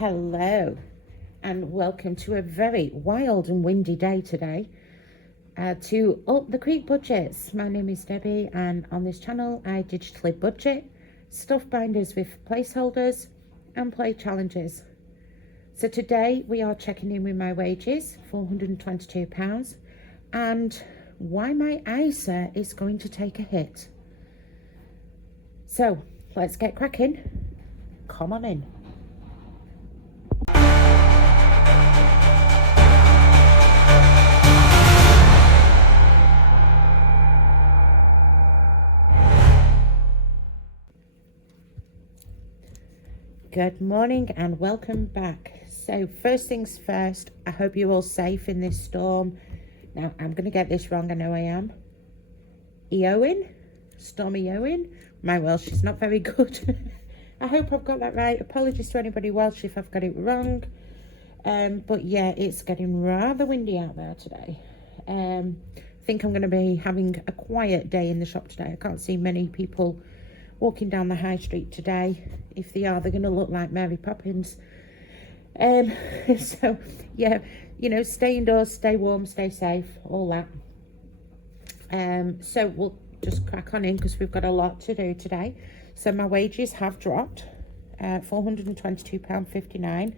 Hello and welcome to a very wild and windy day today to up the creek budgets. My name is Debbie and on this channel I digitally budget, stuff binders with placeholders and play challenges. So today we are checking in with my wages, £422, and why my ISA is going to take a hit. So let's get cracking. Come on in. Good morning and welcome back. So first things first, I hope you're all safe in this storm. Now I'm going to get this wrong, I know I am. Stormy Eowyn. My Welsh is not very good. I hope I've got that right. Apologies to anybody Welsh if I've got it wrong. But yeah, it's getting rather windy out there today. I think I'm going to be having a quiet day in the shop today. I can't see many people walking down the high street today. If they are, they're going to look like Mary Poppins. So yeah, you know, stay indoors, stay warm, stay safe, all that. So we'll just crack on in because we've got a lot to do today. So my wages have dropped, £422.59.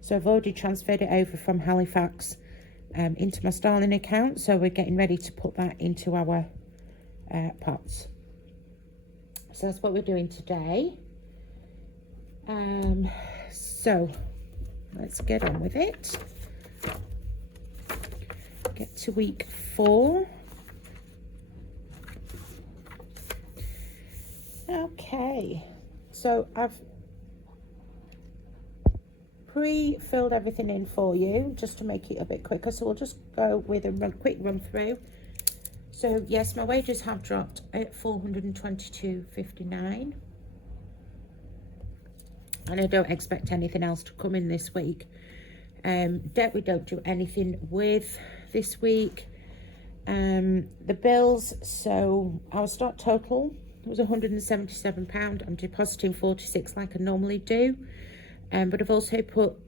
So I've already transferred it over from Halifax into my Starling account. So we're getting ready to put that into our pots. So that's what we're doing today. So let's get on with it. Get to week 4. Okay, so I've pre-filled everything in for you just to make it a bit quicker. So we'll just go with a quick run through. So yes, my wages have dropped at £422.59. And I don't expect anything else to come in this week. Debt we don't do anything with this week. The bills, so our stock total was £177. I'm depositing 46 like I normally do. But I've also put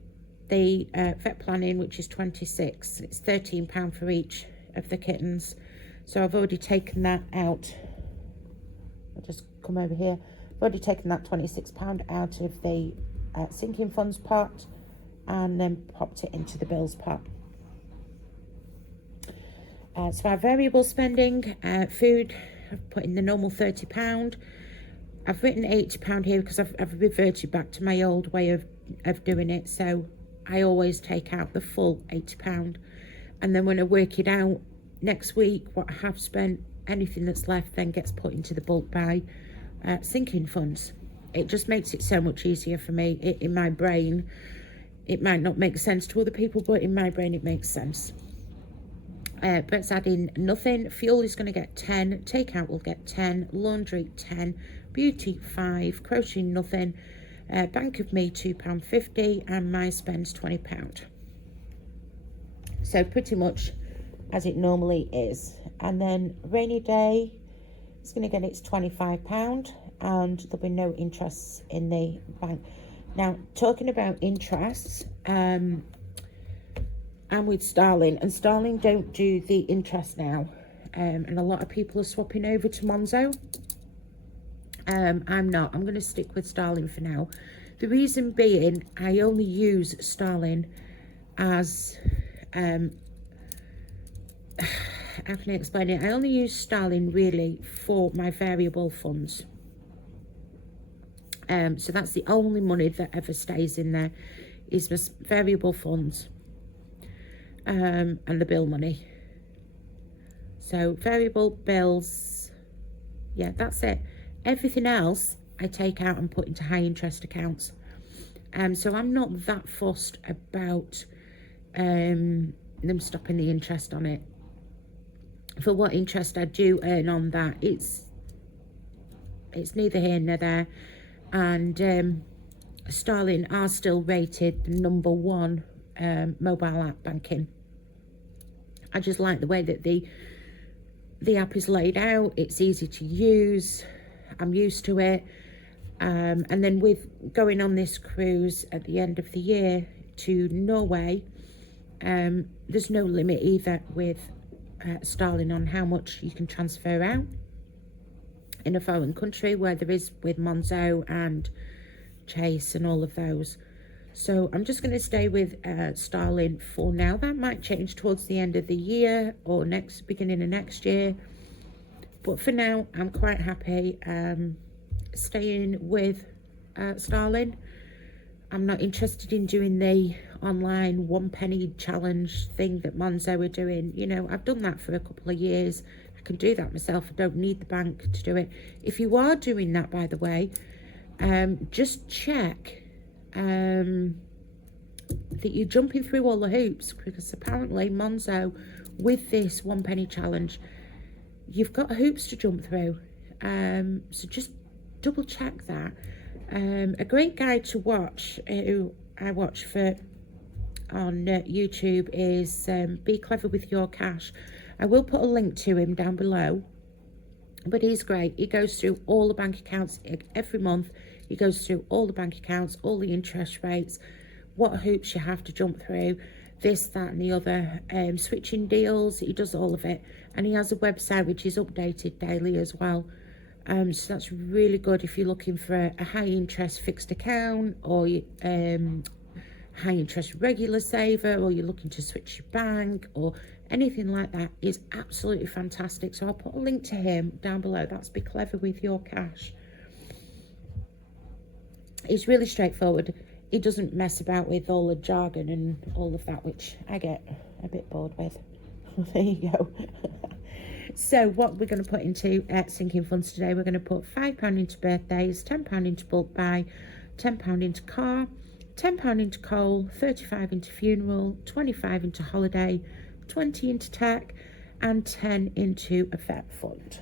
the vet plan in, which is 26. It's £13 for each of the kittens. So I've already taken that out. I'll just come over here. I've already taken that £26 out of the sinking funds pot and then popped it into the bills pot. So our variable spending, food, I've put in the normal £30. I've written £80 here because I've reverted back to my old way of doing it. So I always take out the full £80. And then when I work it out next week, what I have spent, anything that's left then gets put into the bulk buy sinking funds. It just makes it so much easier for me. In my brain, it might not make sense to other people, but in my brain it makes sense. Let's add in nothing. Fuel is going to get 10, takeout will get 10, laundry 10, beauty 5, crocheting nothing, bank of me £2.50, and my spends £20. So pretty much as it normally is. And then rainy day, it's going to get its £25 and there'll be no interest in the bank. Now, talking about interests, I'm with Starling, and Starling don't do the interest now. And a lot of people are swapping over to Monzo. I'm not. I'm going to stick with Starling for now. The reason being, I only use Starling as... how can I explain it? I only use Starling really for my variable funds. So that's the only money that ever stays in there is my variable funds and the bill money. So variable bills, yeah, that's it. Everything else I take out and put into high interest accounts. So I'm not that fussed about them stopping the interest on it. For what interest I do earn on that, it's neither here nor there. And Starling are still rated the #1 mobile app banking. I just like the way that the app is laid out. It's easy to use. I'm used to it. And then with going on this cruise at the end of the year to Norway, there's no limit either with Starling on how much you can transfer out in a foreign country, where there is with Monzo and Chase and all of those. So I'm just going to stay with Starling for now. That might change towards the end of the year or beginning of next year, but for now I'm quite happy staying with Starling. I'm not interested in doing the online 1 penny challenge thing that Monzo are doing. You know, I've done that for a couple of years. I can do that myself. I don't need the bank to do it. If you are doing that, by the way, just check that you're jumping through all the hoops, because apparently Monzo, with this 1 penny challenge, you've got hoops to jump through. So just double check that. A great guide to watch, who I watch for on YouTube, is Be Clever With Your Cash. I will put a link to him down below, but he's great. He goes through all the bank accounts every month. He goes through all the bank accounts, all the interest rates, what hoops you have to jump through, this, that and the other, switching deals. He does all of it, and he has a website which is updated daily as well. So that's really good if you're looking for a high interest fixed account, or high interest regular saver, or you're looking to switch your bank or anything like that. Is absolutely fantastic. So I'll put a link to him down below. That's Be Clever With Your Cash. It's really straightforward. He doesn't mess about with all the jargon and all of that, which I get a bit bored with. There you go. So what we're going to put into sinking funds today, we're going to put £5 into birthdays, £10 into bulk buy, £10 into car, £10 into coal, 35 into funeral, 25 into holiday, 20 into tech, and 10 into a vet fund.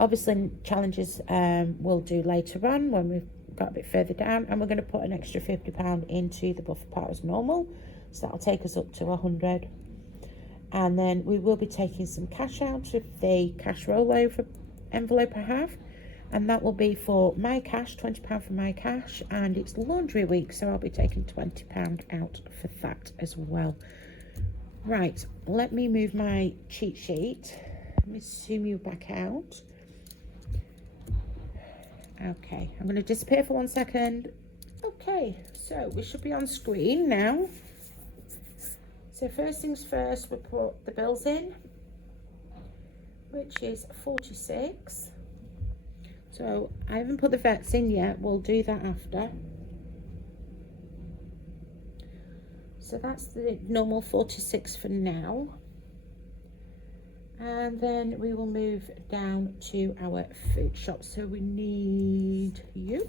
Obviously challenges we'll do later on when we've got a bit further down, and we're going to put an extra £50 into the buffer pot as normal, so that'll take us up to 100. And then we will be taking some cash out of the cash rollover envelope I have, and that will be for my cash, £20 for my cash, and it's laundry week, so I'll be taking £20 out for that as well. Right, let me move my cheat sheet. Let me zoom you back out. Okay, I'm going to disappear for 1 second. Okay, so we should be on screen now. So first things first, we'll put the bills in, which is 46. So I haven't put the vets in yet. We'll do that after. So that's the normal 46 for now. And then we will move down to our food shop. So we need you.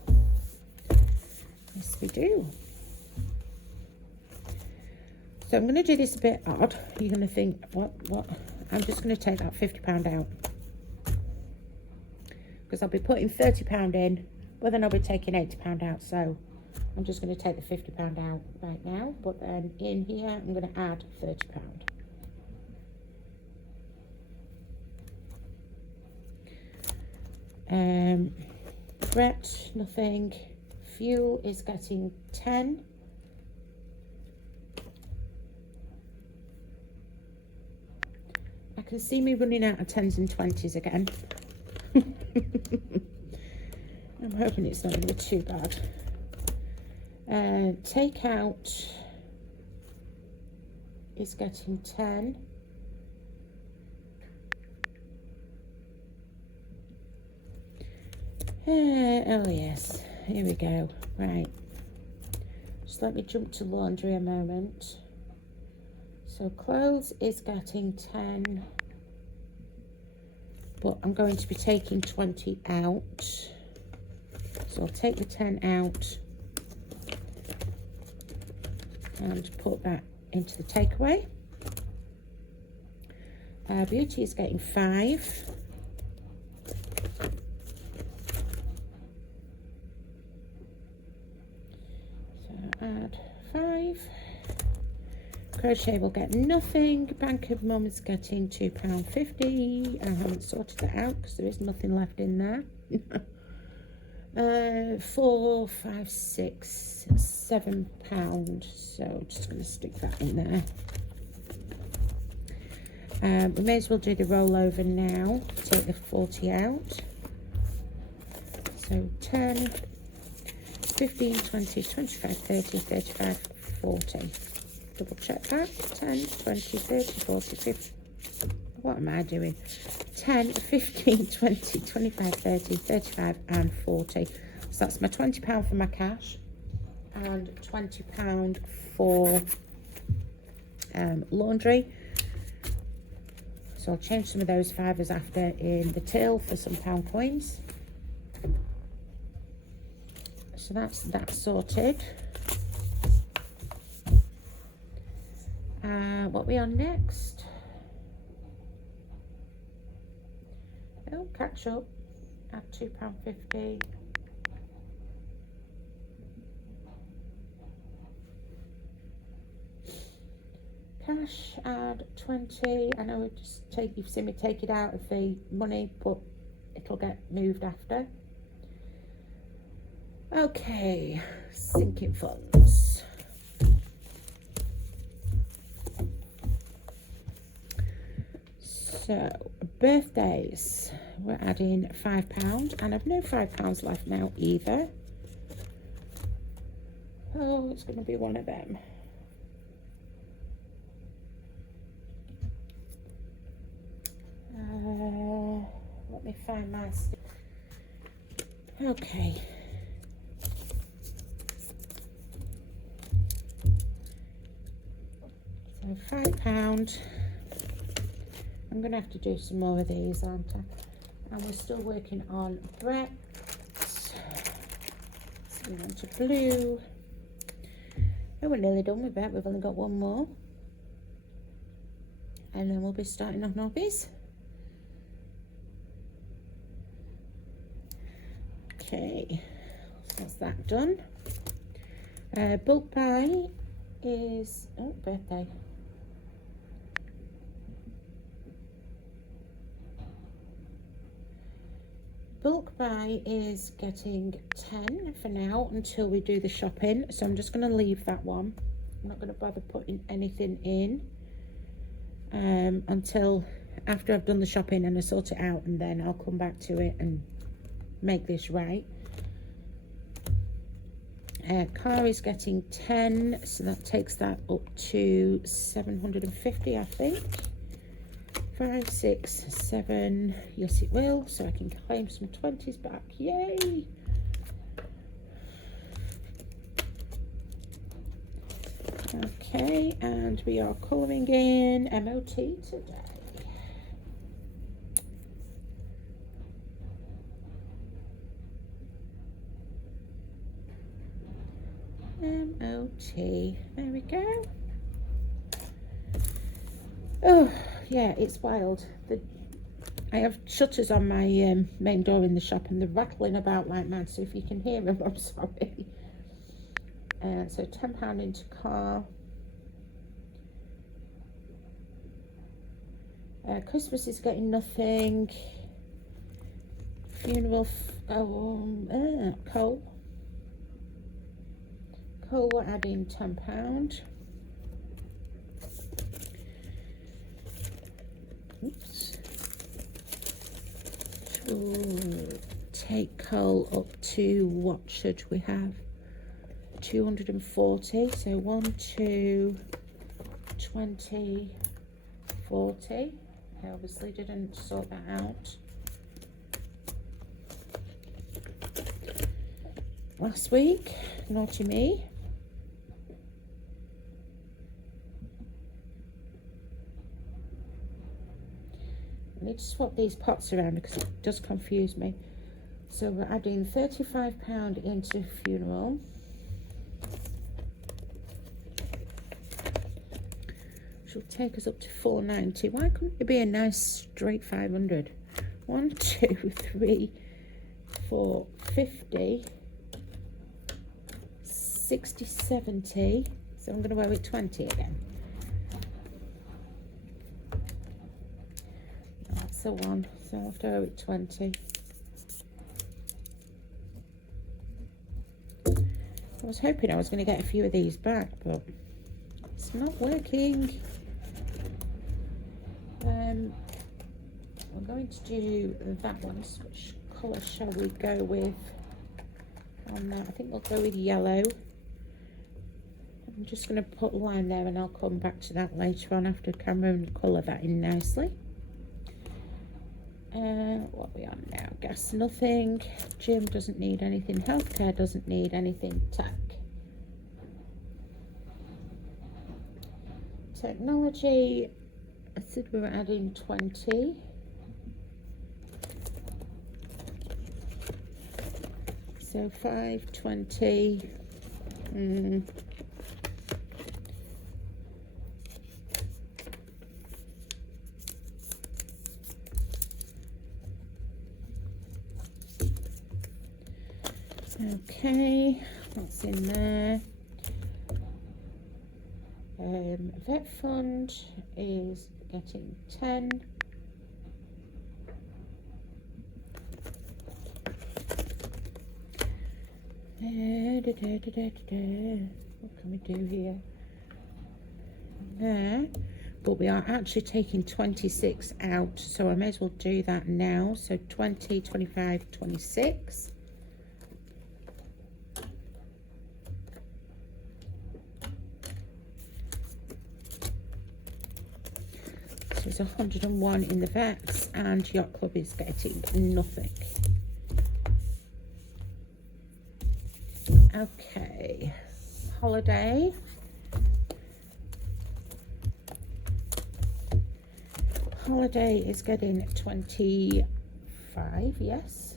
Yes, we do. So I'm going to do this a bit odd. You're going to think, what? I'm just going to take that £50 out, because I'll be putting £30 in, but then I'll be taking £80 out. So I'm just going to take the £50 out right now, but then in here I'm going to add £30. Threat, nothing. Fuel is getting 10. I can see me running out of 10s and 20s again. I'm hoping it's not going to be too bad. Takeout is getting 10. Oh yes, here we go. Right, just let me jump to laundry a moment. So clothes is getting 10, but I'm going to be taking 20 out. So I'll take the 10 out and put that into the takeaway. Beauty is getting 5. Add 5. Crochet will get nothing. Bank of Mum is getting £2.50. I haven't sorted that out because there is nothing left in there. 4, 5, 6, £7. So just going to stick that in there. We may as well do the rollover now. Take the 40 out. So 10, 15, 20, 25, 30, 35, 40. Double check that. 10, 20, 30, 40, 50. What am I doing? 10, 15, 20, 25, 30, 35 and 40. So that's my £20 for my cash and £20 for laundry. So I'll change some of those fivers after in the till for some pound coins. So that's that sorted. What are we on next? Oh, catch up at £2.50. Cash add 20. I know you've seen me take it out of the money, but it'll get moved after. Okay, sinking funds. So birthdays, we're adding £5, and I've no £5 left now either. Oh, it's going to be one of them. Let me find my stick. Okay. So £5. I'm going to have to do some more of these, aren't I? And we're still working on Brett. So we want a blue. Oh, we're nearly done with Brett. We've only got one more. And then we'll be starting on hobbies. Okay, so that's that done. Bulk buy is, oh, birthday. Bulk buy is getting 10 for now until we do the shopping. So I'm just going to leave that one. I'm not going to bother putting anything in until after I've done the shopping and I sort it out, and then I'll come back to it and make this right. Car is getting 10, so that takes that up to 750, I think. 5, 6, 7, yes it will, so I can claim some 20s back, yay! Okay, and we are colouring in MOT today. MOT, there we go. Oh yeah, it's wild. I have shutters on my main door in the shop and they're rattling about like mad, so if you can hear them, I'm sorry. So £10 into car. Christmas is getting nothing. Funeral, coal. Coal, we're adding £10. Oops. We'll take coal up to, what should we have? 240. So 1, 2, 20, 40. I obviously didn't sort that out last week. Naughty me. I need to swap these pots around because it does confuse me. So we're adding £35 into funeral. Which will take us up to 490. Why couldn't it be a nice straight 500? 1, 2, 3, 4, 50, 60, 70. So I'm going to go with 20 again. That's the one. So I'll have to go with 20. I was hoping I was going to get a few of these back, but it's not working. We're going to do that one. Which colour shall we go with on that? I think we'll go with yellow. I'm just going to put a line there and I'll come back to that later on after Cameron colour that in nicely. What are we on now? Gas, nothing. Gym doesn't need anything. Healthcare doesn't need anything. Tech. Technology, I said we were adding 20. So 5, 20. Okay, what's in there? Vet fund is getting 10. What can we do here? There. But we are actually taking 26 out, so I may as well do that now. So 20, 25, 26. So it's 101 in the vets, and Yacht Club is getting nothing. Okay, holiday. Holiday is getting 25, yes.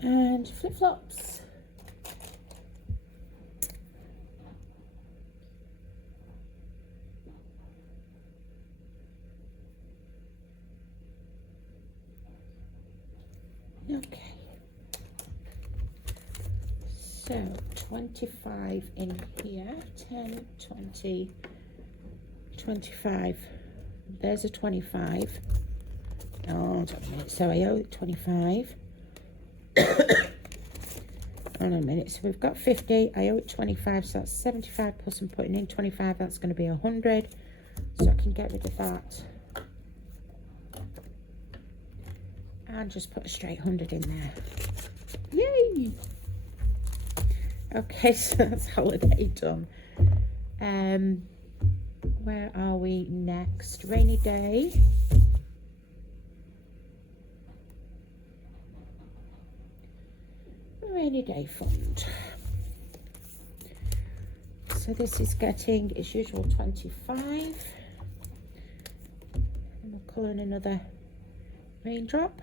And flip-flops. Okay, so 25 in here, 10, 20, 25, there's a 25, oh, hold on a minute, so I owe 25, hold on a minute, so we've got 50, I owe it 25, so that's 75 plus I'm putting in 25, that's going to be 100, so I can get rid of that. And just put a straight 100 in there. Yay! Okay, so that's holiday done. Where are we next? Rainy day. Rainy day fund. So this is getting its usual 25. And we'll colour in another raindrop.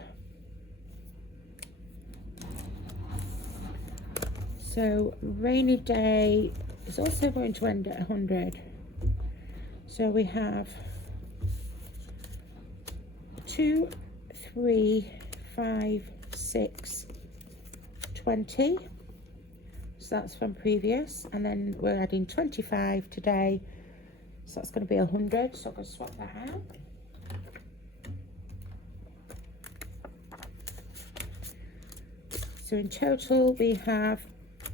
So rainy day is also going to end at 100. So we have 2, 3, 5, 6, 20. So that's from previous. And then we're adding 25 today. So that's going to be 100. So I'm going to swap that out. So in total we have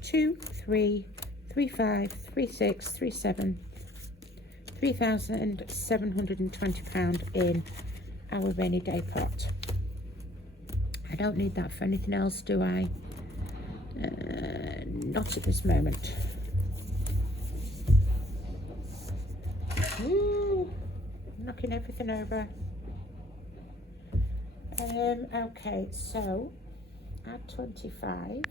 2, 3, 3, 5, 3, 6, 3, 7, £3,720 in our rainy day pot. I don't need that for anything else, do I? Not at this moment. Ooh, knocking everything over. Okay, so add 25.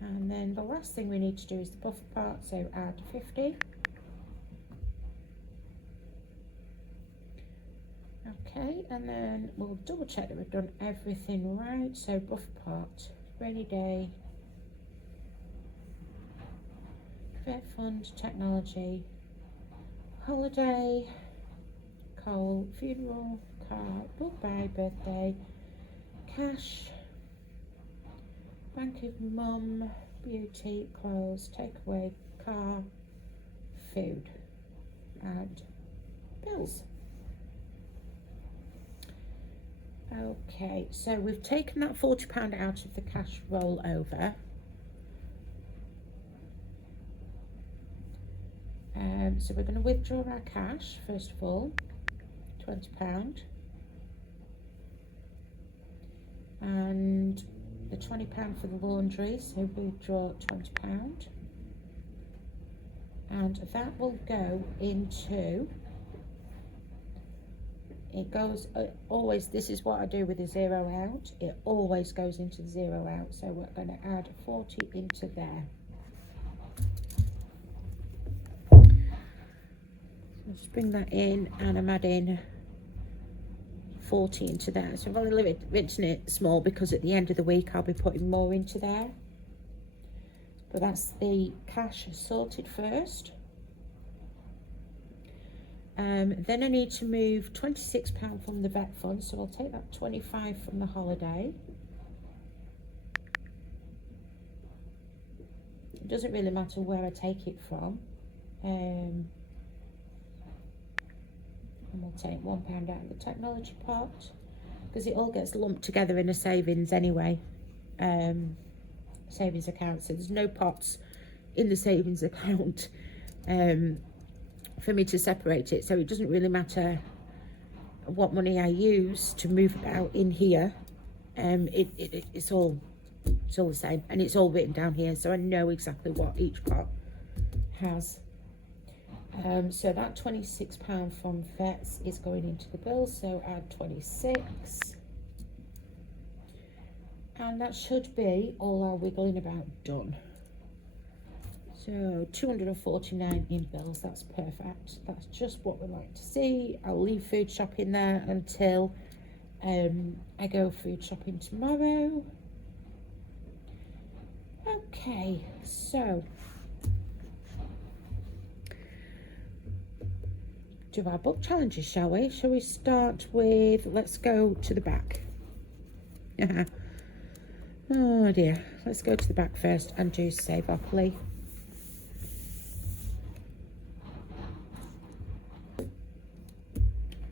And then the last thing we need to do is the buffer part, so add 50. Okay, and then we'll double check that we've done everything right. So buffer part, rainy day, vet fund, technology, holiday, coal, funeral, car, book buy, birthday, cash, bank of mum, beauty, clothes, takeaway, car, food, and bills. Okay, so we've taken that £40 out of the cash rollover. So we're going to withdraw our cash first of all, £20, and the £20 for the laundry, so we withdraw £20, and that will go into, it goes always, this is what I do with the zero out, it always goes into the zero out, so we're going to add 40 into there. So just bring that in, and I'm adding 40 into there. So I've only written it small because at the end of the week I'll be putting more into there. But that's the cash sorted first. Then I need to move £26 from the vet fund, so I'll take that 25 from the holiday. It doesn't really matter where I take it from. And we'll take £1 out of the technology pot, because it all gets lumped together in a savings anyway, savings account, so there's no pots in the savings account for me to separate it, so it doesn't really matter what money I use to move about in here. It's all the same, and it's all written down here, so I know exactly what each pot has. So that £26 from vets is going into the bill, so add 26, and that should be all our wiggling about done. So 249 in bills, that's perfect, that's just what we like to see. I'll leave food shopping there until I go food shopping tomorrow. Okay, so do our book challenges, shall we? Shall we start with, let's go to the back. Oh dear, let's go to the back first and do Savopoly.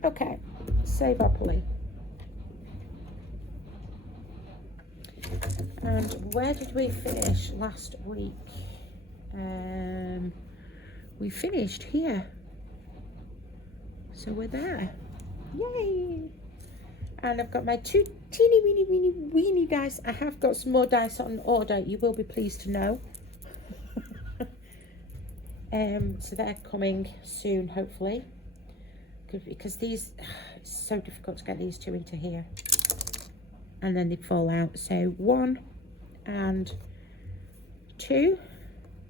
Okay, Savopoly. And where did we finish last week? We finished here. So we're there. Yay! And I've got my two teeny weeny dice. I have got some more dice on order, you will be pleased to know. So they're coming soon, hopefully. Because these, it's so difficult to get these two into here. And then they fall out. So 1 and 2.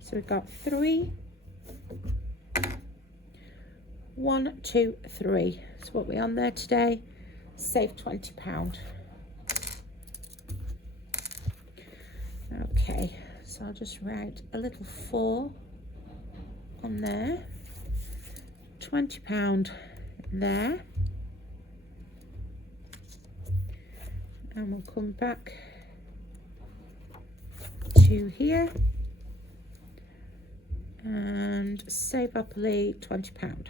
So we've got 3. 1, 2, 3. So what we're on there today, save £20. Okay, so I'll just write a little 4 on there, £20 there, and we'll come back to here and Savopoly £20.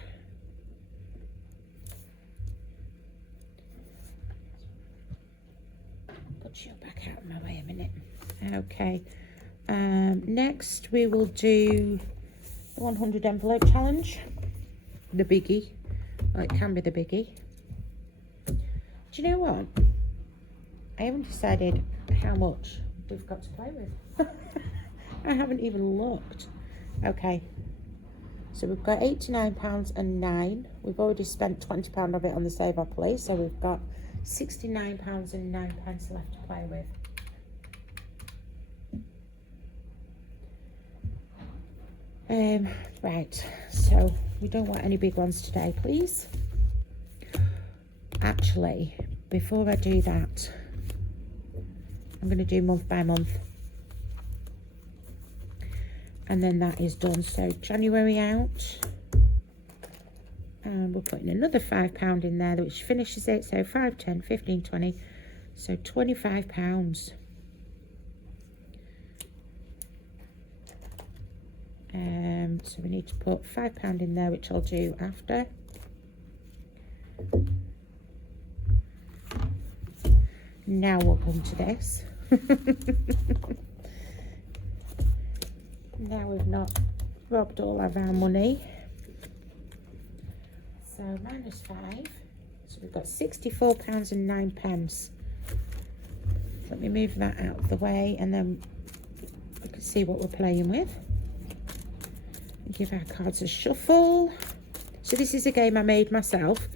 Put you back out of my way a minute. Okay, next we will do the 100 envelope challenge, the biggie. Well, it can be the biggie. Do you know what? I haven't decided how much we've got to play with. I haven't even looked. Okay, so we've got £89 and 9. We've already spent £20 of it on the Savopoly, so we've got £69 and 9 pence left to play with. Right, so we don't want any big ones today, please. Actually, before I do that, I'm going to do month by month, and then that is done. So January out, and we're putting another £5 in there, which finishes it. So 5, 10, 15, 20, so £25. So we need to put £5 in there, which I'll do after. Now we'll come to this. Now we've not robbed all of our money. So -5. So we've got £64.09. Let me move that out of the way and then we can see what we're playing with. Give our cards a shuffle. So this is a game I made myself.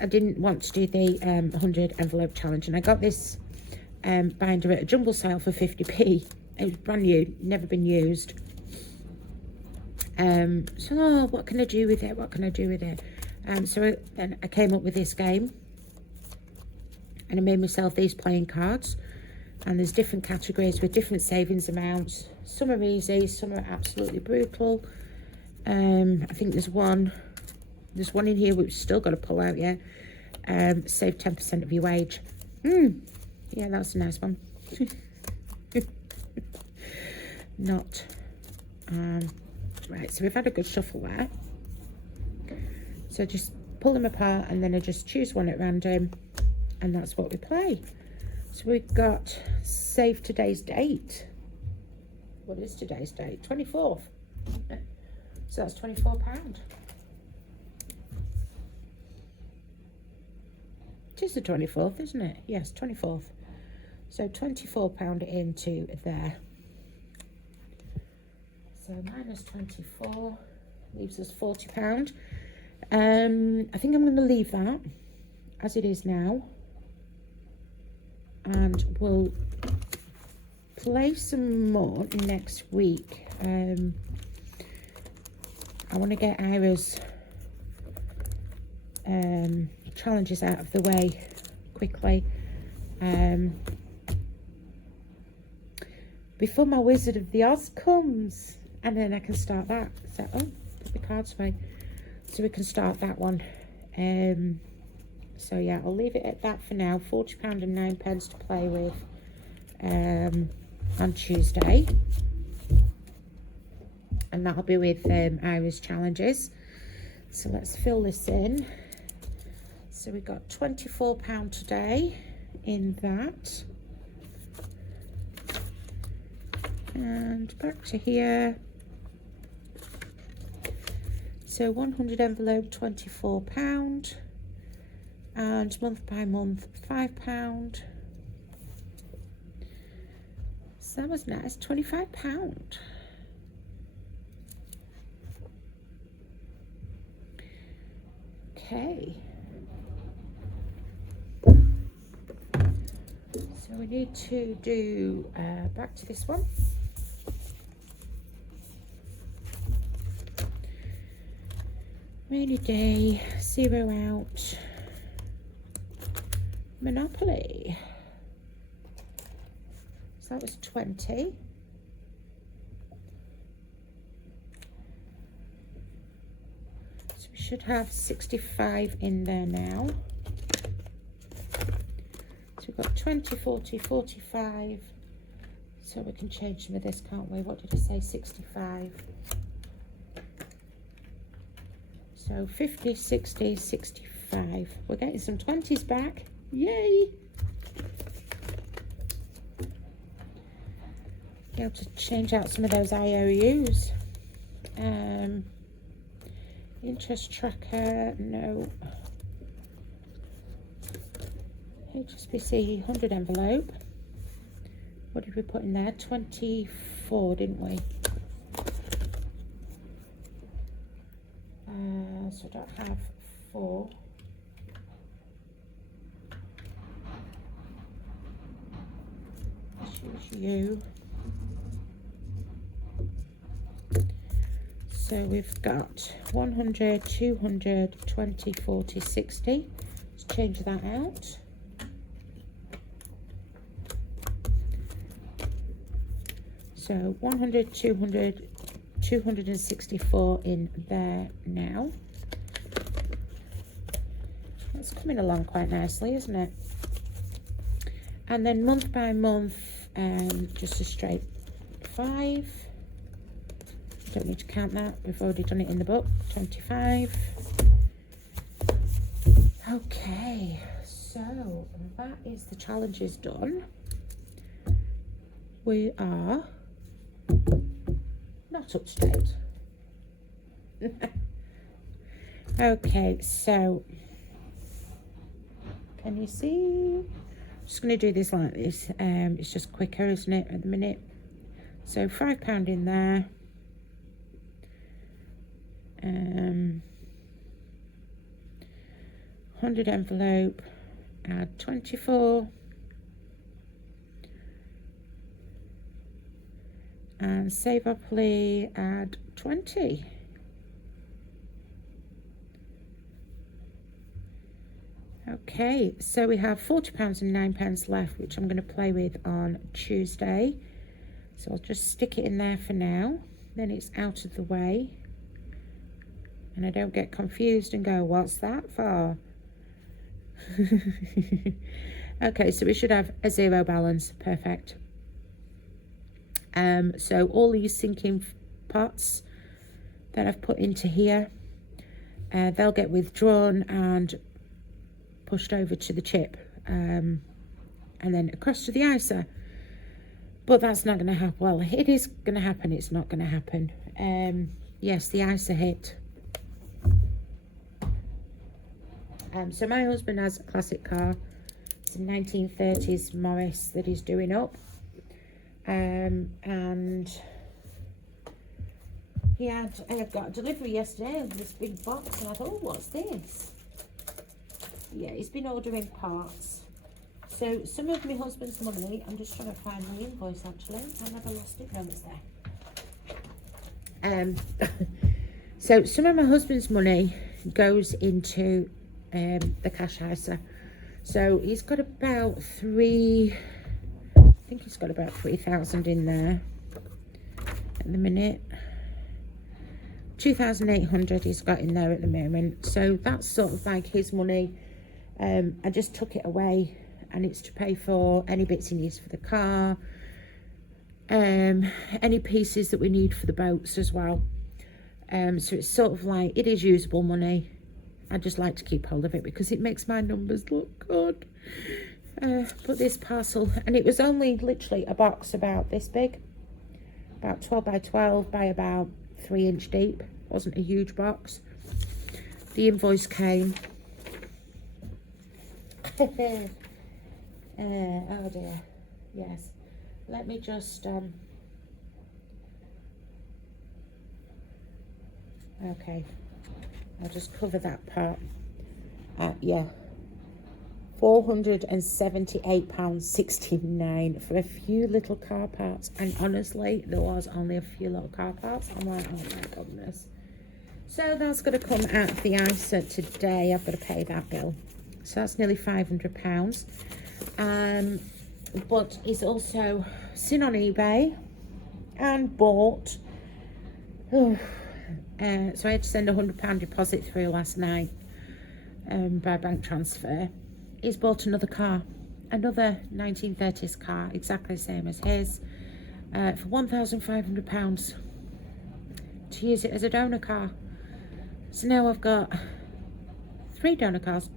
I didn't want to do the 100 envelope challenge, and I got this binder at a jumble sale for 50p. It was brand new, never been used. So what can I do with it? What can I do with it? So then I came up with this game, and I made myself these playing cards. And there's different categories with different savings amounts. Some are easy, some are absolutely brutal. I think there's one in here which still got to pull out yet. Save 10% of your wage. Yeah, that's a nice one. Not. Right, so we've had a good shuffle there. So just pull them apart and then I just choose one at random, and that's what we play. So we've got save today's date. What is today's date? 24th. So that's £24. It is the 24th, isn't it? Yes, 24th. So £24 into there. So -24 leaves us £40. I think I'm going to leave that as it is now. And we'll play some more next week. I want to get Ira's challenges out of the way quickly before my Wizard of the Oz comes, and then I can start that. So put the cards away so we can start that one. So yeah, I'll leave it at that for now. £40.09 to play with on Tuesday. And that'll be with Ira's challenges. So let's fill this in. So we got £24 today in that. And back to here. So 100 envelope, £24. And month by month, £5. So that was nice, £25. Okay. So we need to do back to this one. Rainy day, 0 out. Monopoly. So that was 20. So we should have 65 in there now. So we've got 20, 40, 45. So we can change some of this, can't we? What did I say? 65. So 50, 60, 65. We're getting some 20s back. Yay! Be able to change out some of those IOUs. Interest tracker, no. HSBC 100 envelope. What did we put in there? 24, didn't we? So I don't have 4. Choose you. So we've got 100, 200, 20, 40, 60. Let's change that out. So 100, 200, 264 in there now. That's coming along quite nicely, isn't it? And then month by month, just a straight 5. Don't need to count that, we've already done it in the book. 25. Okay, So that is the challenges done. We are not up to date. Okay, so can you see? I'm just going to do this like this. It's just quicker, isn't it, at the minute? So £5 in there. 100 envelope, add 24. And save up plea, add 20. Okay, so we have £40 and 9 left, which I'm going to play with on Tuesday. So I'll just stick it in there for now. Then it's out of the way. And I don't get confused and go, what's that for? Okay, so we should have a 0 balance. Perfect. So all these sinking pots that I've put into here, they'll get withdrawn and pushed over to the chip, and then across to the ISA. But that's not going to happen. Well, it is going to happen. It's not going to happen. Yes, the ISA hit. So my husband has a classic car. It's a 1930s Morris that he's doing up. And he had, got a delivery yesterday of this big box, and I thought, oh, what's this? Yeah, he's been ordering parts. So some of my husband's money, I'm just trying to find the invoice actually. I never lost it. No, it's there. So some of my husband's money goes into the cash ISA. So he's got about I think he's got about 3,000 in there at the minute. 2,800 he's got in there at the moment. So that's sort of like his money. I just took it away, and it's to pay for any bits he needs for the car, any pieces that we need for the boats as well. So it's sort of like, it is usable money. I just like to keep hold of it because it makes my numbers look good. But this parcel, and it was only literally a box about this big, about 12 by 12 by about 3 inch deep. Wasn't a huge box. The invoice came. Oh dear. Yes. Let me just okay, I'll just cover that part. Yeah, £478.69 for a few little car parts. And honestly, there was only a few little car parts. I'm like, oh my goodness. So that's going to come out of the ISA today. I've got to pay that bill. So that's nearly £500. But he's also seen on eBay and bought. So I had to send a £100 deposit through last night by bank transfer. He's bought another car, another 1930s car, exactly the same as his, for £1,500 to use it as a donor car. So now I've got 2 donor cars.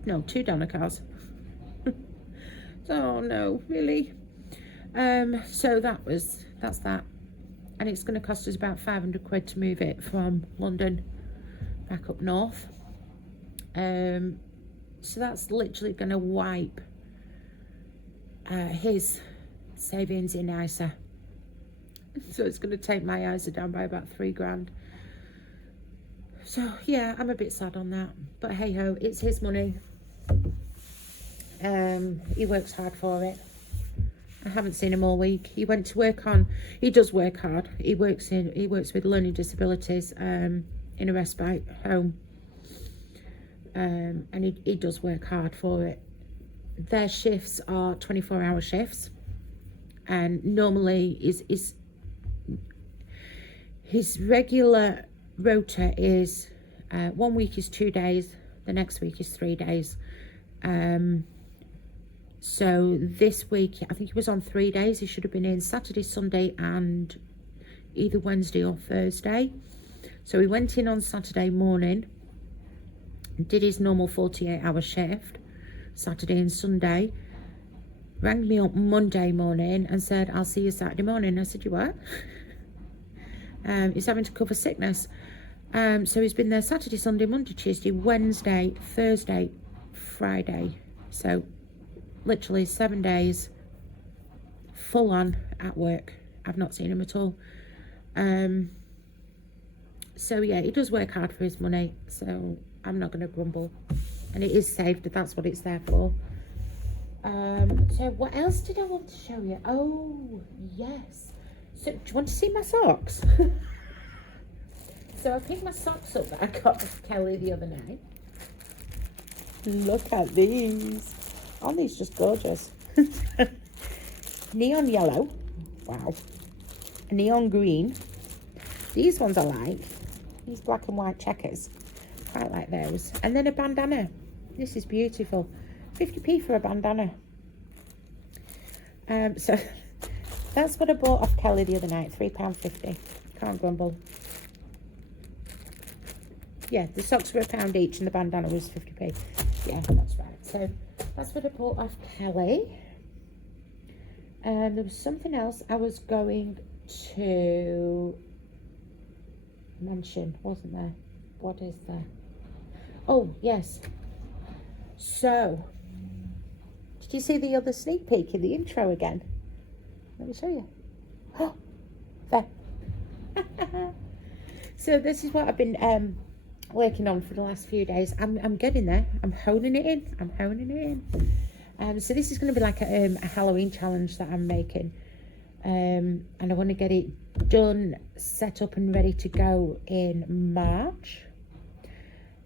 Oh no, really? So that's that. And it's going to cost us about 500 quid to move it from London back up north. So that's literally going to wipe his savings in ISA. So it's going to take my ISA down by about 3 grand. So yeah, I'm a bit sad on that. But hey ho, it's his money. He works hard for it. I haven't seen him all week. He went to work on, he does work hard. He works with learning disabilities in a respite home. And he does work hard for it. Their shifts are 24-hour shifts. And normally his regular rota is 1 week is 2 days, the next week is 3 days. So this week, I think he was on 3 days. He should have been in Saturday, Sunday, and either Wednesday or Thursday. So he went in on Saturday morning, did his normal 48-hour shift. Saturday and Sunday. Rang me up Monday morning and said, I'll see you Saturday morning. I said, you what? He's having to cover sickness. So he's been there Saturday, Sunday, Monday, Tuesday, Wednesday, Thursday, Friday. So literally 7 days full on at work. I've not seen him at all. So yeah, he does work hard for his money, so I'm not going to grumble. And it is saved, that's what it's there for. So what else did I want to show you? Oh, yes. So do you want to see my socks? So I picked my socks up that I got off Kelly the other night. Look at these. Aren't these just gorgeous? Neon yellow. Wow. Neon green. These ones I like. These black and white checkers. Quite like those. And then a bandana. This is beautiful. 50p for a bandana. So that's what I bought off Kelly the other night. £3.50. Can't grumble. Yeah, the socks were £1 each and the bandana was 50p. Yeah, that's right. So that's what I bought off Kelly. And there was something else I was going to mention, wasn't there? What is there? Oh, yes. So, did you see the other sneak peek in the intro again? Let me show you. Oh, there. So this is what I've been working on for the last few days. I'm getting there. I'm honing it in. I'm honing it in. So this is going to be like a Halloween challenge that I'm making. And I want to get it done, set up and ready to go in March.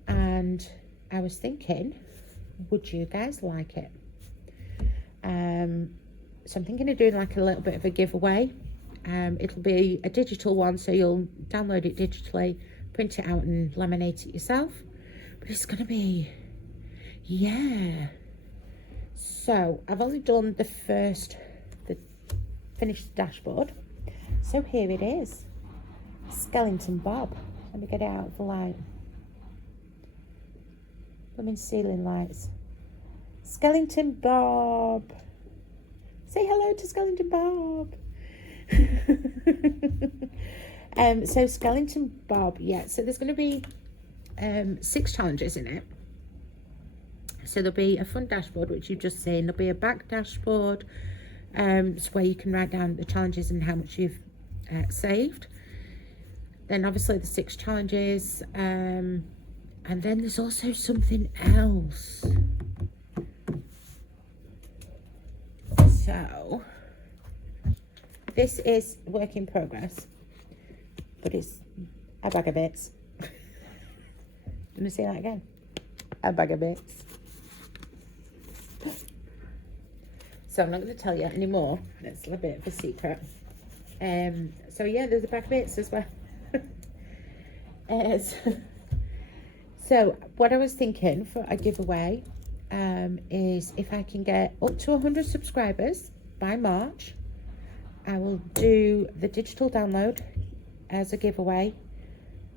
And I was thinking, would you guys like it? So I'm thinking of doing like a little bit of a giveaway. It'll be a digital one, so you'll download it digitally, print it out and laminate it yourself. But it's going to be, yeah. So I've only done the finished dashboard. So here it is. Skeleton Bob. Let me get it out of the light. Blooming ceiling lights. Skeleton Bob. Say hello to Skeleton Bob. So Skeleton Bob, yeah. So there's going to be 6 challenges in it. So there'll be a front dashboard, which you've just seen. There'll be a back dashboard, it's where you can write down the challenges and how much you've saved. Then obviously the 6 challenges, and then there's also something else. So this is work in progress, but it's a bag of bits. Let me say that again. A bag of bits. So I'm not going to tell you anymore. It's a little bit of a secret. So yeah, there's a bag of bits as well. So what I was thinking for a giveaway is if I can get up to 100 subscribers by March, I will do the digital download as a giveaway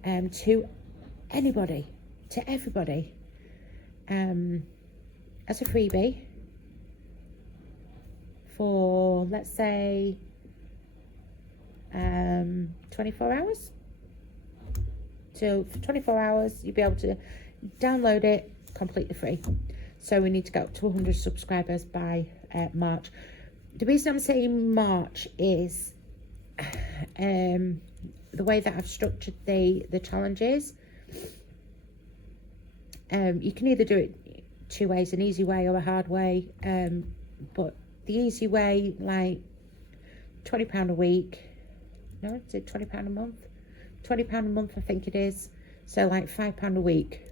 to anybody, to everybody, as a freebie for, let's say, 24 hours. So for 24 hours, you'll be able to download it completely free. So we need to get up to 100 subscribers by March. The reason I'm saying March is the way that I've structured the challenges. You can either do it 2 ways, an easy way or a hard way. But the easy way, like £20 a week. No, is it £20 a month? £20 a month, I think it is. So like £5 a week.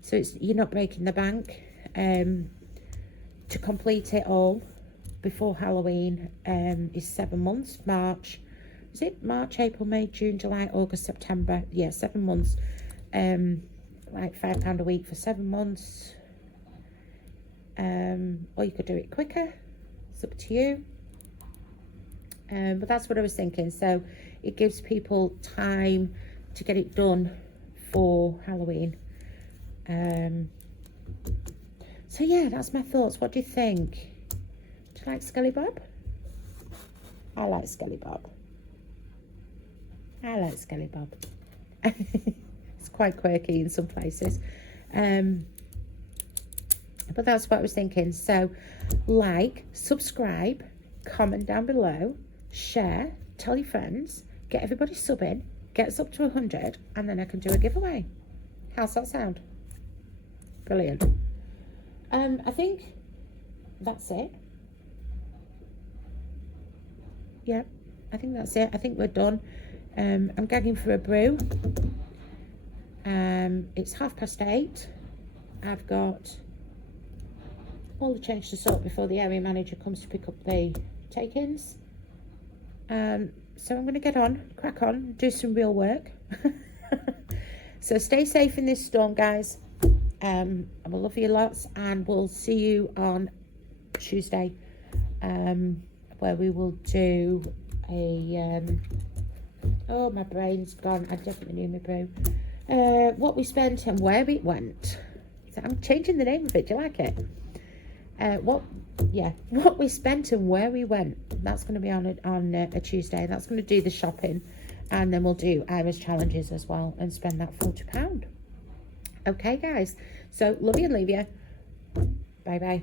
So you're not breaking the bank. To complete it all before Halloween is 7 months. March, is it March, April, May, June, July, August, September? Yeah, 7 months. Like £5 a week for 7 months. Or you could do it quicker. It's up to you. But that's what I was thinking. So it gives people time to get it done for Halloween. So So yeah, that's my thoughts. What do you think? Do you like Skelly Bob? I like Skelly Bob. I like Skelly Bob. It's quite quirky in some places. But that's what I was thinking. So like, subscribe, comment down below, share, tell your friends, get everybody subbing, get us up to 100, and then I can do a giveaway. How's that sound? Brilliant. I think that's it. Yeah, I think that's it. I think we're done. I'm gagging for a brew. It's 8:30. I've got all the change to sort before the area manager comes to pick up the take-ins. So I'm going to get on, crack on, do some real work. So stay safe in this storm, guys. I will love you lots, and we'll see you on Tuesday, where we will do a oh, my brain's gone. I definitely knew my brew. What we spent and where it went. So I'm changing the name of it. Do you like it? What we spent and where we went. That's going to be on a Tuesday. That's going to do the shopping, and then we'll do Irish challenges as well and spend that £40. Okay, guys. So love you and leave you. Bye bye.